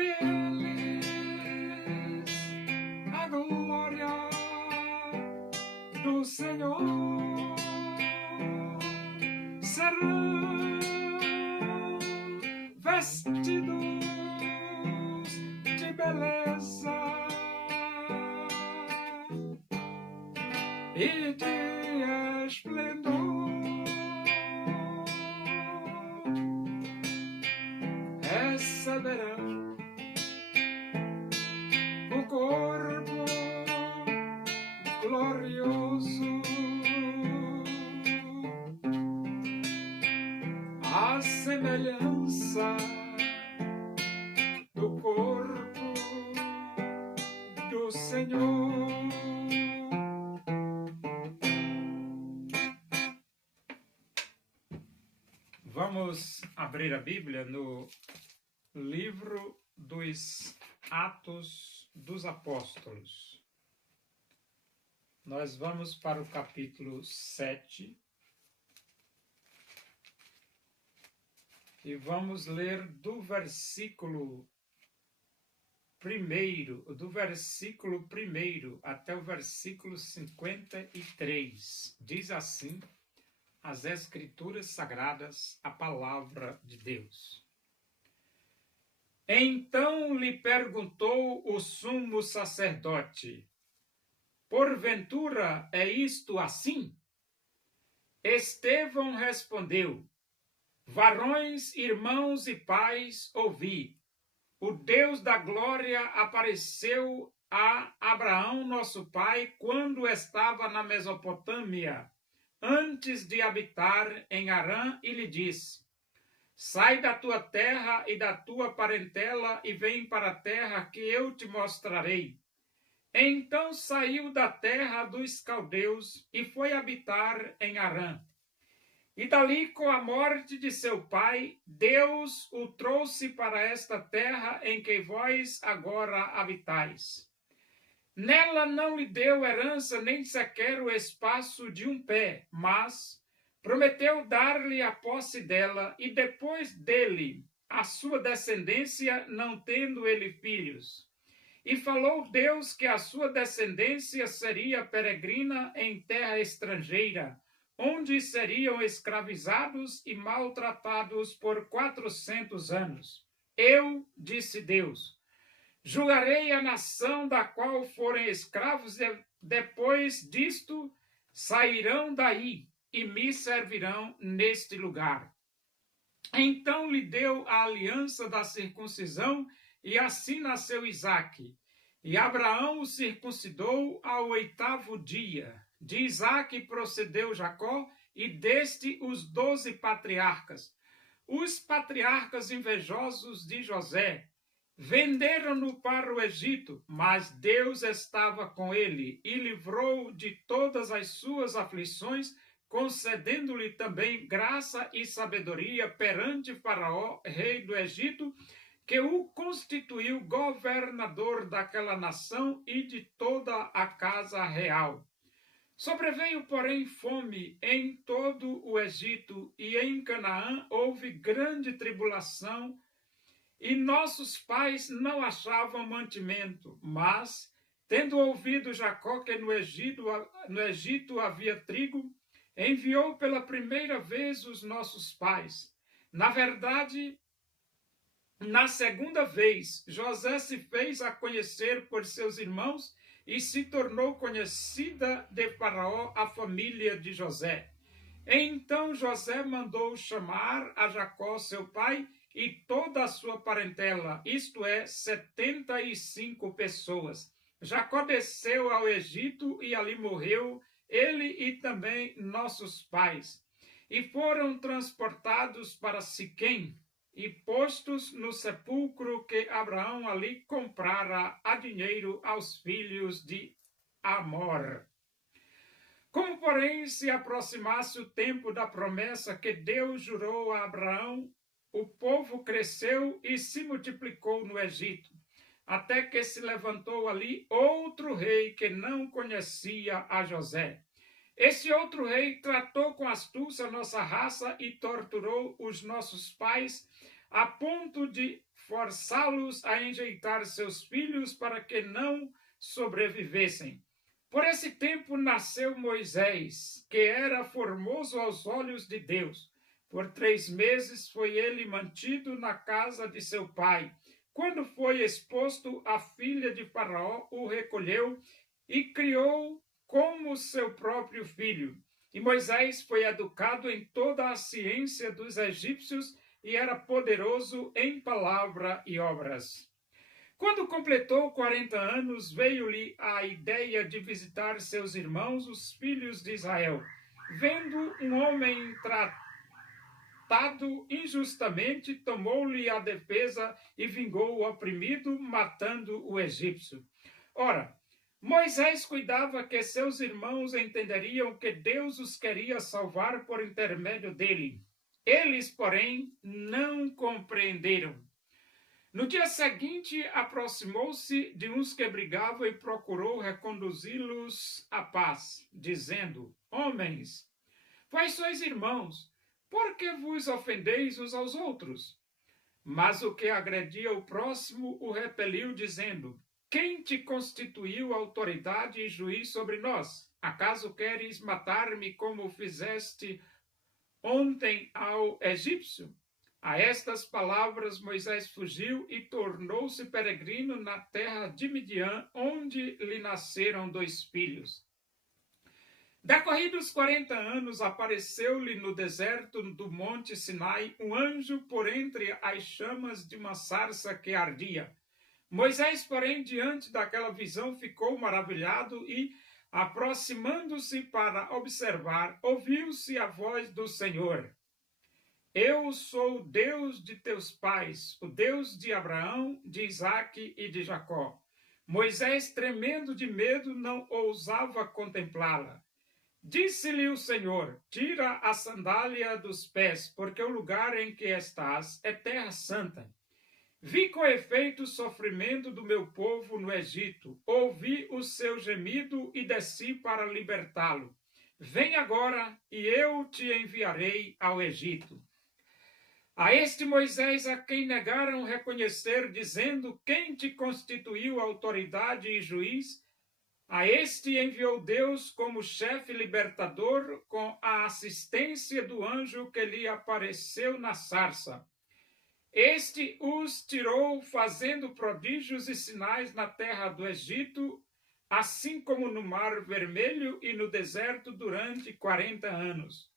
sobre eles a glória do Senhor. Serão vestidos de beleza e de esplendor. Receberão o corpo glorioso, a semelhança do corpo do Senhor. Vamos abrir a Bíblia no livro dos Atos dos Apóstolos. Nós vamos para o capítulo 7 e vamos ler do versículo 1 até o versículo 53. Diz assim as Escrituras Sagradas, a palavra de Deus. Então lhe perguntou o sumo sacerdote: porventura é isto assim? Estevão respondeu: varões, irmãos e pais, ouvi. O Deus da glória apareceu a Abraão, nosso pai, quando estava na Mesopotâmia, antes de habitar em Harã, e lhe disse: sai da tua terra e da tua parentela e vem para a terra que eu te mostrarei. Então saiu da terra dos caldeus e foi habitar em Harã. E dali, com a morte de seu pai, Deus o trouxe para esta terra em que vós agora habitais. Nela não lhe deu herança nem sequer o espaço de um pé, mas prometeu dar-lhe a posse dela, e depois dele a sua descendência, não tendo ele filhos. E falou Deus que a sua descendência seria peregrina em terra estrangeira, onde seriam escravizados e maltratados por 400 anos. Eu, disse Deus, julgarei a nação da qual forem escravos, e depois disto sairão daí e me servirão neste lugar. Então lhe deu a aliança da circuncisão, e assim nasceu Isaque. E Abraão o circuncidou ao 8º dia. De Isaque procedeu Jacó, e deste os 12 patriarcas. Os patriarcas invejosos de José venderam-no para o Egito, mas Deus estava com ele e livrou-o de todas as suas aflições, concedendo-lhe também graça e sabedoria perante Faraó, rei do Egito, que o constituiu governador daquela nação e de toda a casa real. Sobreveio, porém, fome em todo o Egito, e em Canaã houve grande tribulação, e nossos pais não achavam mantimento. Mas, tendo ouvido Jacó que no Egito havia trigo, enviou pela primeira vez os nossos pais. Na verdade, na segunda vez, José se fez a conhecer por seus irmãos, e se tornou conhecida de Faraó a família de José. Então José mandou chamar a Jacó, seu pai, e toda a sua parentela, isto é, 75 pessoas. Jacó desceu ao Egito e ali morreu, ele e também nossos pais. E foram transportados para Siquém e postos no sepulcro que Abraão ali comprara a dinheiro aos filhos de Amor. Como, porém, se aproximasse o tempo da promessa que Deus jurou a Abraão, o povo cresceu e se multiplicou no Egito, até que se levantou ali outro rei que não conhecia a José. Esse outro rei tratou com astúcia nossa raça e torturou os nossos pais, a ponto de forçá-los a enjeitar seus filhos para que não sobrevivessem. Por esse tempo nasceu Moisés, que era formoso aos olhos de Deus. Por 3 meses foi ele mantido na casa de seu pai. Quando foi exposto, a filha de Faraó o recolheu e criou como seu próprio filho. E Moisés foi educado em toda a ciência dos egípcios e era poderoso em palavra e obras. Quando completou 40 anos, veio-lhe a ideia de visitar seus irmãos, os filhos de Israel. Vendo um homem tratado injustamente, tomou-lhe a defesa e vingou o oprimido, matando o egípcio. Ora, Moisés cuidava que seus irmãos entenderiam que Deus os queria salvar por intermédio dele. Eles, porém, não compreenderam. No dia seguinte, aproximou-se de uns que brigavam e procurou reconduzi-los à paz, dizendo: Homens, vós sois irmãos, por que vos ofendeis uns aos outros? Mas o que agredia o próximo o repeliu, dizendo: Quem te constituiu autoridade e juiz sobre nós? Acaso queres matar-me como fizeste ontem ao egípcio? A estas palavras Moisés fugiu e tornou-se peregrino na terra de Midian, onde lhe nasceram 2 filhos. Decorridos 40 anos, apareceu-lhe no deserto do monte Sinai um anjo por entre as chamas de uma sarça que ardia. Moisés, porém, diante daquela visão, ficou maravilhado e, aproximando-se para observar, ouviu-se a voz do Senhor: Eu sou o Deus de teus pais, o Deus de Abraão, de Isaque e de Jacó. Moisés, tremendo de medo, não ousava contemplá-la. Disse-lhe o Senhor: Tira a sandália dos pés, porque o lugar em que estás é terra santa. Vi com efeito o sofrimento do meu povo no Egito, ouvi o seu gemido e desci para libertá-lo. Vem agora e eu te enviarei ao Egito. A este Moisés, a quem negaram reconhecer, dizendo: Quem te constituiu autoridade e juiz? A este enviou Deus como chefe libertador, com a assistência do anjo que lhe apareceu na sarça. Este os tirou, fazendo prodígios e sinais na terra do Egito, assim como no Mar Vermelho e no deserto durante 40 anos.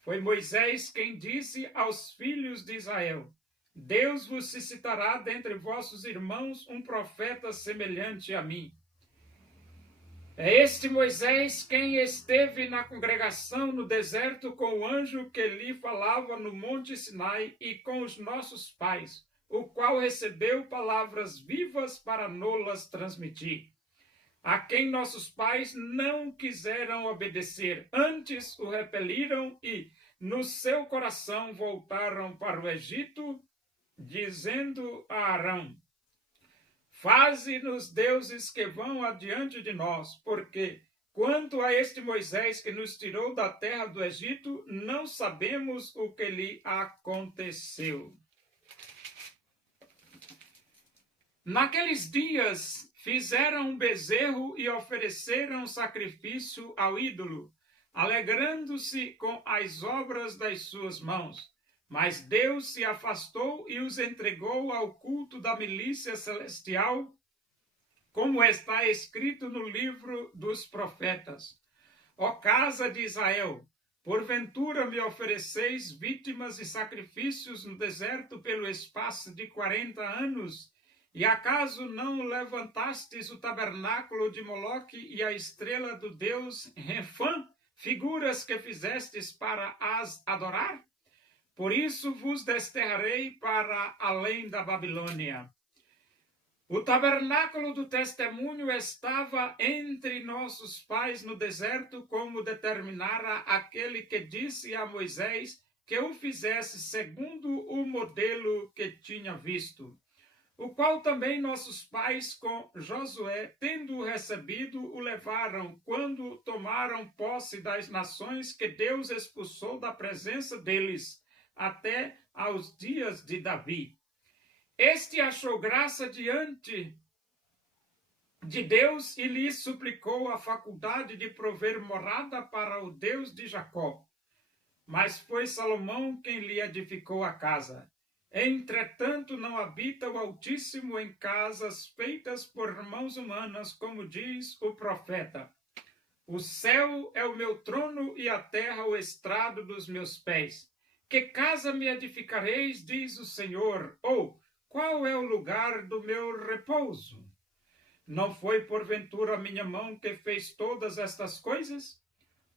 Foi Moisés quem disse aos filhos de Israel: Deus vos suscitará dentre vossos irmãos um profeta semelhante a mim. É este Moisés quem esteve na congregação no deserto com o anjo que lhe falava no monte Sinai e com os nossos pais, o qual recebeu palavras vivas para nolas transmitir. A quem nossos pais não quiseram obedecer, antes o repeliram e, no seu coração, voltaram para o Egito, dizendo a Arão: Faze-nos deuses que vão adiante de nós, porque, quanto a este Moisés que nos tirou da terra do Egito, não sabemos o que lhe aconteceu. Naqueles dias, fizeram um bezerro e ofereceram sacrifício ao ídolo, alegrando-se com as obras das suas mãos. Mas Deus se afastou e os entregou ao culto da milícia celestial, como está escrito no livro dos profetas. Ó casa de Israel, porventura me ofereceis vítimas e sacrifícios no deserto pelo espaço de 40 anos? E acaso não levantastes o tabernáculo de Moloque e a estrela do deus Refã, figuras que fizestes para as adorar? Por isso vos desterrarei para além da Babilônia. O tabernáculo do testemunho estava entre nossos pais no deserto, como determinara aquele que disse a Moisés que o fizesse segundo o modelo que tinha visto, o qual também nossos pais com Josué, tendo-o recebido, o levaram quando tomaram posse das nações que Deus expulsou da presença deles, até aos dias de Davi. Este achou graça diante de Deus e lhe suplicou a faculdade de prover morada para o Deus de Jacó. Mas foi Salomão quem lhe edificou a casa. Entretanto, não habita o Altíssimo em casas feitas por mãos humanas, como diz o profeta. O céu é o meu trono e a terra o estrado dos meus pés. Que casa me edificareis, diz o Senhor? Ou qual é o lugar do meu repouso? Não foi porventura a minha mão que fez todas estas coisas?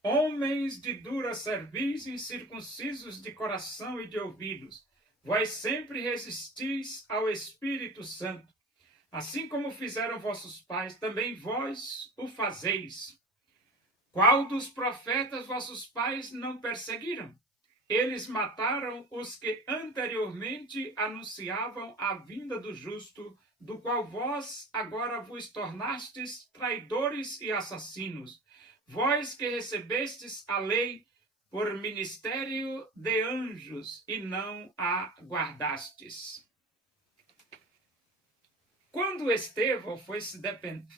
Homens de dura cerviz, incircuncisos de coração e de ouvidos, vós sempre resistis ao Espírito Santo. Assim como fizeram vossos pais, também vós o fazeis. Qual dos profetas vossos pais não perseguiram? Eles mataram os que anteriormente anunciavam a vinda do justo, do qual vós agora vos tornastes traidores e assassinos. Vós que recebestes a lei por ministério de anjos e não a guardastes. Quando Estevão foi se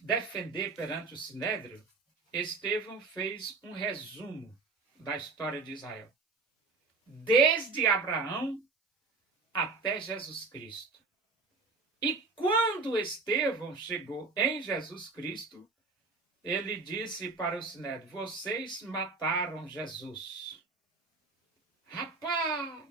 defender perante o Sinédrio, Estevão fez um resumo da história de Israel, desde Abraão até Jesus Cristo. E quando Estevão chegou em Jesus Cristo, ele disse para o Sinédrio: vocês mataram Jesus. Rapaz!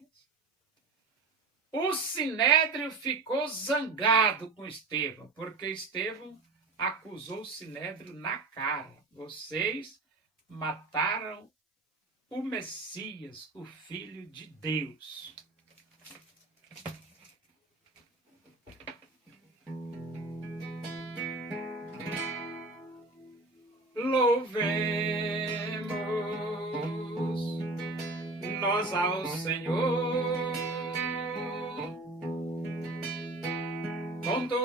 O Sinédrio ficou zangado com Estevão, porque Estevão acusou o Sinédrio na cara. Vocês mataram o Messias, o Filho de Deus. Louvemos nós ao Senhor com todo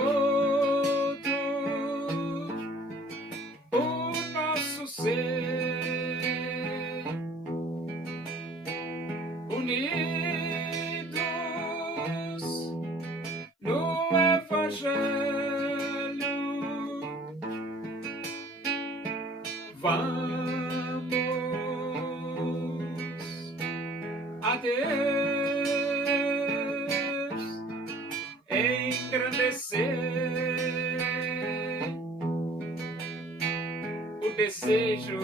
o nosso ser, unidos no Evangelho. Vamos a Deus engrandecer o desejo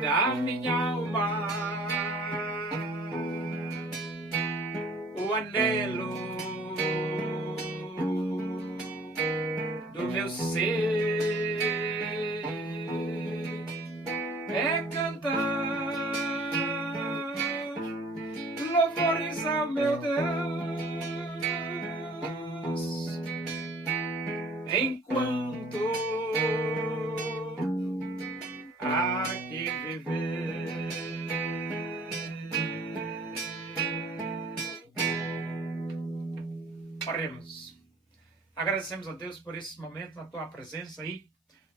da minha alma, o anelo do meu ser é cantar louvores ao meu Deus, enquanto aqui viver. Oremos. Agradecemos a Deus por esse momento na tua presença aí,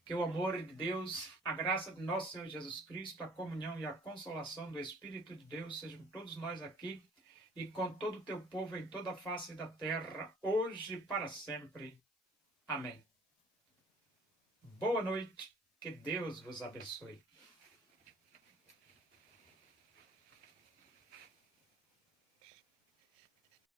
que o amor de Deus, a graça de nosso Senhor Jesus Cristo, a comunhão e a consolação do Espírito de Deus sejam todos nós aqui e com todo o teu povo em toda a face da terra, hoje e para sempre. Amém. Boa noite, que Deus vos abençoe.